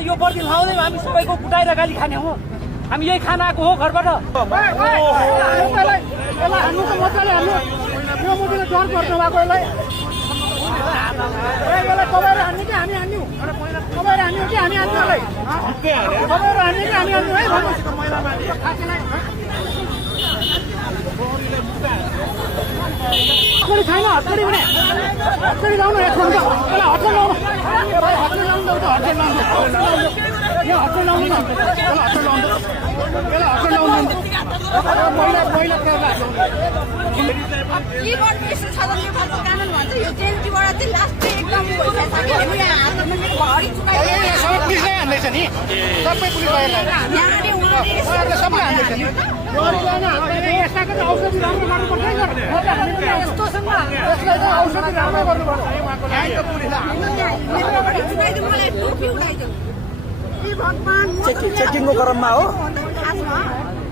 यो बर्दी लाउँदै हामी सबैको कुटाएर गाली खाने हो। हामी यही खाना आएको हो घरबाट। चेकिङको क्रममा हो।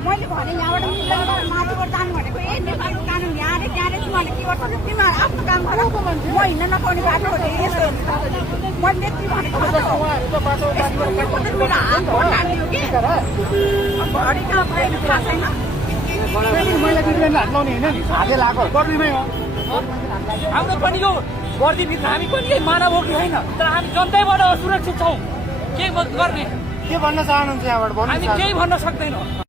मैले भने यहाँबाट माथिबाट जानु भनेको नेपालको कानुन यहाँ रे त्यहाँ रे तिमीहरूले के गर्छ तिमीहरू आफ्नो काम गर। म हिँड्न नपाउने बाटो हो यस्तो मैले यति भनेको मेरो हात हाल्यो कि घडी कहाँ भयो थाहा छैन। मैले दिदीबहिनीले हात लाउने होइन नि, हातले लगाएको गर्दैमै हो। हाम्रो पनि यो गर्दीभित्र हामी पनि केही मानव हो कि होइन, तर हामी जनतैबाट सुरक्षित छौँ। के गर्ने के भन्न चाहनुहुन्छ यहाँबाट? हामी केही भन्न सक्दैनौँ।